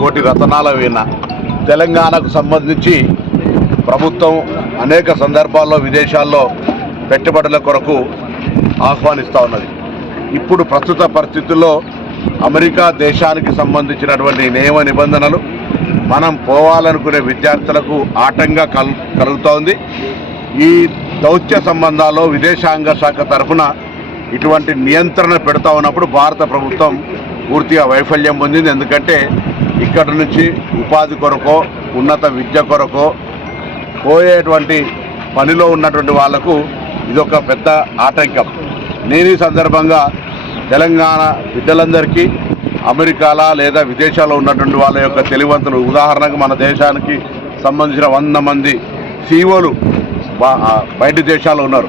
కోటి రతనాల వీణ. తెలంగాణకు సంబంధించి ప్రభుత్వం అనేక సందర్భాల్లో విదేశాల్లో పెట్టుబడుల కొరకు ఆహ్వానిస్తూ ఉన్నది. ఇప్పుడు ప్రస్తుత పరిస్థితుల్లో అమెరికా దేశానికి సంబంధించినటువంటి నియమ నిబంధనలు మనం పోవాలనుకునే విద్యార్థులకు ఆటంగా కలుగుతోంది. ఈ దౌత్య సంబంధాల్లో విదేశాంగ శాఖ తరఫున ఇటువంటి నియంత్రణ పెడతా ఉన్నప్పుడు భారత ప్రభుత్వం పూర్తిగా వైఫల్యం పొందింది. ఎందుకంటే ఇక్కడ నుంచి ఉపాధి కొరకో ఉన్నత విద్య కొరకో పోయేటువంటి పనిలో ఉన్నటువంటి వాళ్లకు ఇదొక పెద్ద ఆటంకం. నేను ఈ సందర్భంగా తెలంగాణ బిడ్డలందరికీ అమెరికాలో లేదా విదేశాల్లో ఉన్నటువంటి వాళ్ళ యొక్క తెలివంతులు, ఉదాహరణకు మన దేశానికి సంబంధించిన 100 మంది సీఓలు బయట దేశాల్లో ఉన్నారు.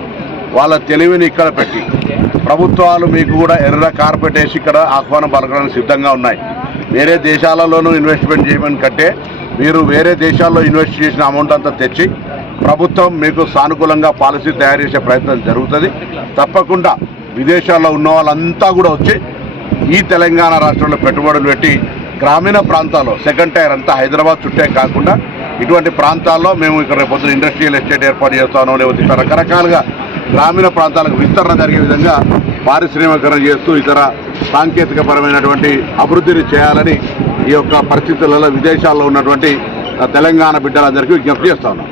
వాళ్ళ తెలివిని ఇక్కడ పెట్టి ప్రభుత్వాలు మీకు కూడా ఎర్ర కార్పెట్ వేసి ఇక్కడ ఆహ్వానం పలకడానికి సిద్ధంగా ఉన్నాయి. వేరే దేశాలలోనూ ఇన్వెస్ట్మెంట్ చేయమని కంటే మీరు వేరే దేశాల్లో ఇన్వెస్ట్ చేసిన అమౌంట్ అంతా తెచ్చి ప్రభుత్వం మీకు సానుకూలంగా పాలసీ తయారు చేసే ప్రయత్నం జరుగుతుంది. తప్పకుండా విదేశాల్లో ఉన్న వాళ్ళంతా కూడా వచ్చి ఈ తెలంగాణ రాష్ట్రంలో పెట్టుబడులు పెట్టి గ్రామీణ ప్రాంతాల్లో సెకండ్ టైర్ అంతా హైదరాబాద్ చుట్టే కాకుండా ఇటువంటి ప్రాంతాల్లో మేము ఇక్కడ రేపొద్దున ఇండస్ట్రియల్ ఎస్టేట్ ఏర్పాటు చేస్తానో లేకపోతే ఇతర రకరకాలుగా గ్రామీణ ప్రాంతాలకు విస్తరణ జరిగే విధంగా పారిశ్రామికరణ చేస్తూ ఇతర సాంకేతికపరమైనటువంటి అభివృద్ధిని చేయాలని ఈ యొక్క పరిస్థితులలో విదేశాల్లో ఉన్నటువంటి తెలంగాణ బిడ్డలందరికీ విజ్ఞప్తి చేస్తా ఉన్నాం.